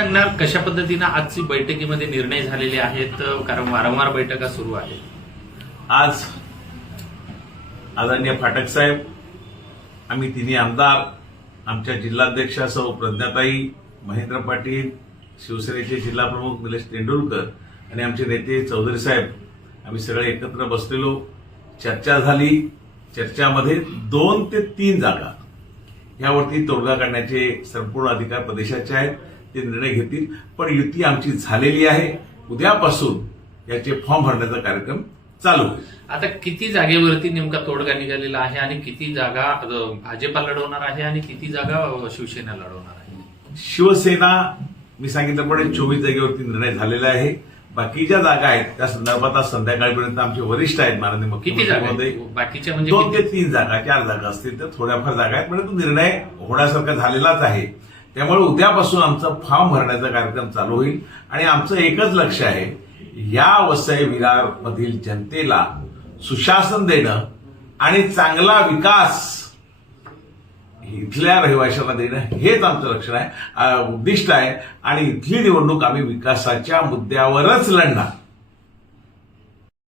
सांगणार कशा पद्धतीने आजची बैठकीमध्ये निर्णय झालेले आहेत, कारण वारंवार बैठका सुरू आहेत. आज आदरणीय फाटक साहेब, आम्ही तिन्ही आमदार, आमच्या जिल्हाध्यक्षा सौ प्रज्ञाताई, महेंद्र पाटील, शिवसेनेचे जिल्हाप्रमुख निलेश तेंडुलकर आणि आमचे नेते चौधरी साहेब, आम्ही सगळे एकत्र बसलेलो. चर्चा झाली. चर्चामध्ये 2 ते 3 जागा यावरती तोडगा काढण्याचे संपूर्ण अधिकार प्रदेशाचे आहेत. ते निर्णय घेतील. पण युती आमची झालेली आहे. उद्यापासून याचे फॉर्म भरण्याचा कार्यक्रम चालू होईल. आता किती जागेवरती नेमका तोडगा निघालेला आहे आणि किती जागा भाजपा लढवणार आहे आणि किती जागा शिवसेना लढवणार आहे? शिवसेना मी सांगितल्याप्रमाणे 24 जागेवरती निर्णय झालेला आहे. बाकीच्या जागा आहेत त्या संदर्भात आज संध्याकाळपर्यंत आमचे वरिष्ठ आहेत माननीय किती जागा मुख्यमंत्री आहेत? बाकीच्या म्हणजे 2 ते 3 जागा, 4 जागा असतील तर थोड्याफार जागा आहेत. म्हणजे तो निर्णय होण्यासारखा झालेलाच आहे. त्यामुळे उद्यापासून आमचा फॉर्म भरण्याचा कार्यक्रम चालू होईल आणि आमचं एकच लक्ष आहे, या वसई विरार मधील जनतेला सुशासन देणं आणि चांगला विकास इथल्या रहिवाशांना देणं हेच आमचं लक्ष आहे, उद्दिष्ट आहे. आणि इथली निवडणूक आम्ही विकासाच्या मुद्द्यावरच लढणार.